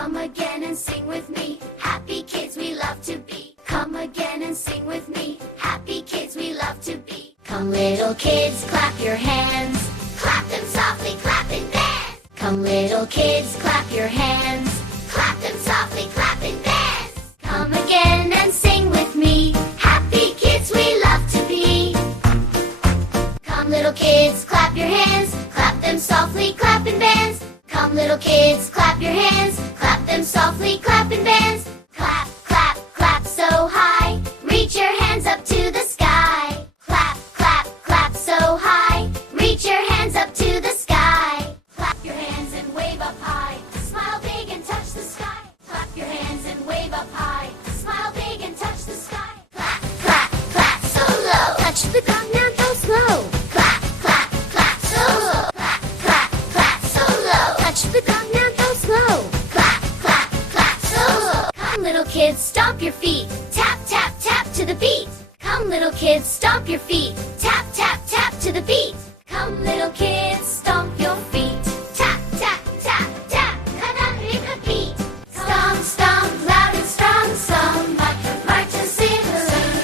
Come again and sing with me. Happy kids we love to be. Come again and sing with me. Happy kids we love to be. Come little kids, clap your hands. Clap them softly, clap and dance. Come little kids, clap your hands. Clap them softly, clap and dance. Come again and sing with me. Happy kids we love to be. Come little kids, clap your hands. Clap them softly, clap and dance. Come little kids, clap your hands. Clap them softly, clap and dance. Clap, clap, clap so high. Reach your hands up to the sky. Clap, clap, clap so high. Reach your hands up to the sky. Clap your hands and wave up high. Smile big and touch the sky. Clap your hands and wave up high. Smile big and touch the sky. Clap, clap, clap so low. Touch the ground, now go slow. Clap, clap, clap so low. Clap, clap, clap so low. Touch the ground, now go slow. Clap, clap, clap so low. Come little kids, stomp your feet. Tap, tap, tap to the beat. Come little kids, stomp your feet. Tap, tap, tap to the beat. Come little kids, stomp your feet. Tap, tap, tap, tap. Kadang beat. Stomp, stomp, loud and strong. Somebody march and sing along.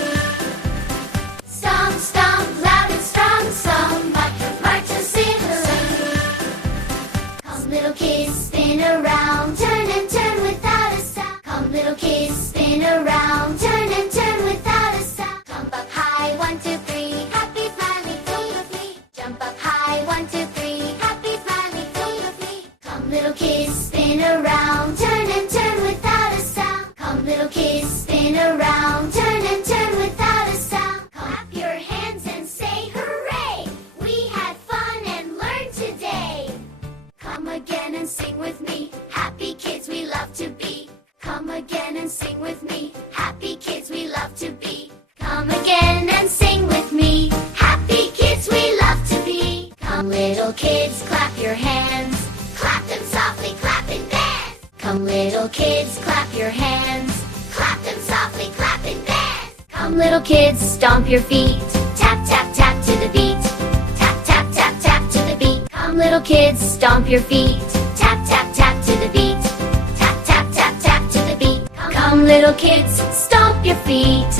Stomp, stomp, loud and strong. Somebody march and sing along. Come little kids, spin around. Turn and turn without a sound. Come little kids, spin around. Turn and turn without a sound. Jump up high, 1, 2, 3. Happy smiling, full of me. Jump up high, 1, 2, 3. Happy smiling, full of me. Come little kids, spin around. Turn and turn without a sound. Come little kids, spin around. Turn and turn without a sound. Clap your hands and say hooray! We had fun and learned today. Come again and sing with me. Happy kids we love to be. Come again and sing with me. Happy kids we love to be. Come again and sing with me. Happy kids we love to be. Come little kids, clap your hands. Clap them softly, clap and dance. Come little kids, clap your hands. Clap them softly, clap and dance. Come little kids, stomp your feet. Tap, tap, tap to the beat. Tap, tap, tap, tap to the beat. Come little kids, stomp your feet. Tap, tap, tap to the beat. Tap, tap, tap, tap to the beat. Come little kids, stomp your feet.